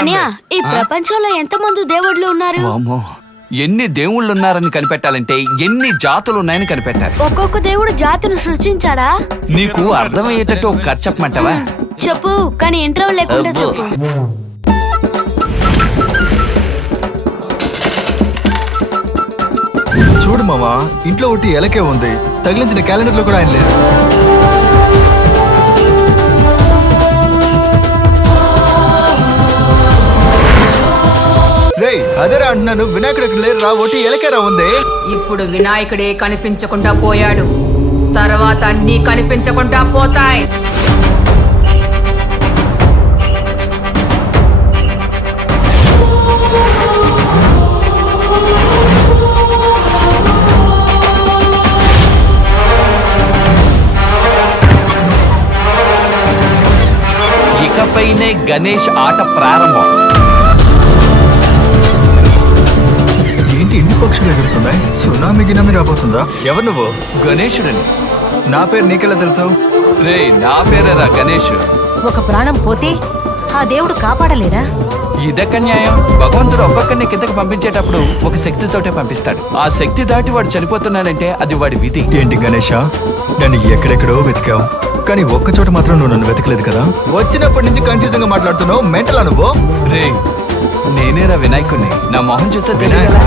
అనియా, ఈ ప్రపంచంలో ఎంతమంది దేవుళ్ళు ఉన్నారు? వామ్మో, ఎన్ని దేవుళ్ళు ఉన్నారని కనిపెట్టాలంటే ఎన్ని జాతులు ఉన్నాయని కనిపెట్టాలి. ఒక్కొక్క దేవుడు జాతిని సృష్టించాడా? నీకు అర్థమయ్యేటట్టు ఒక కథ చెప్పమంటావా? చెప్పు, కానీ ఇంటర్వ్యూ లేకుండా అబ్బో. చెప్పు. చూడు మామా, ఇంట్లో ఒకటి ఎలకే ఉంది, తగిలించిన క్యాలెండర్ లో కూడా ఆయన లేరు. రేయ్, అదేరా అంటున్నాను, వినాయకుడు ఇక్కడ లేరు రా, ఒకటి ఎలకేరా ఉంది. ఇప్పుడు వినాయకుడే కనిపించకుండా పోయాడు, తర్వాత అన్నీ కనిపించకుండా పోతాయి. ఇకపైనే గణేష్ ఆట ప్రారంభం. ఏంటి ఇన్ని పక్షులు ఎగురుతున్నాయి? సునామీ గినామీ రాబోతుందా? ఎవరు నువ్వు? గణేశుడని. నా పేరు నీకెలా తెలుసు? రే, నా పేరేరా గణేష్. ఒక ప్రాణం పోతే ఆ దేవుడు కాపాడలేరా? ఇదక్క న్యాయం. భగవంతుడు ఒక్కొక్కరిని కిందకి పంపించేటప్పుడు ఒక శక్తితోటే పంపిస్తాడు. ఆ శక్తి దాటి వాడు చనిపోతున్నాడంటే అది వాడి విధి. ఏంటి గణేష, నన్ను ఎక్కడెక్కడో వెతికావు, కానీ ఒక్క చోట మాత్రం నువ్వు నన్ను వెతకలేదు కదా? వచ్చినప్పటి నుంచి కన్ఫ్యూజన్ గా మాట్లాడుతున్నావు, మెంటలా నువ్వు? రే, నేనేరా వినాయకుడిని. నా మొహం చూస్తే తెలియదు. వినాయకుడా?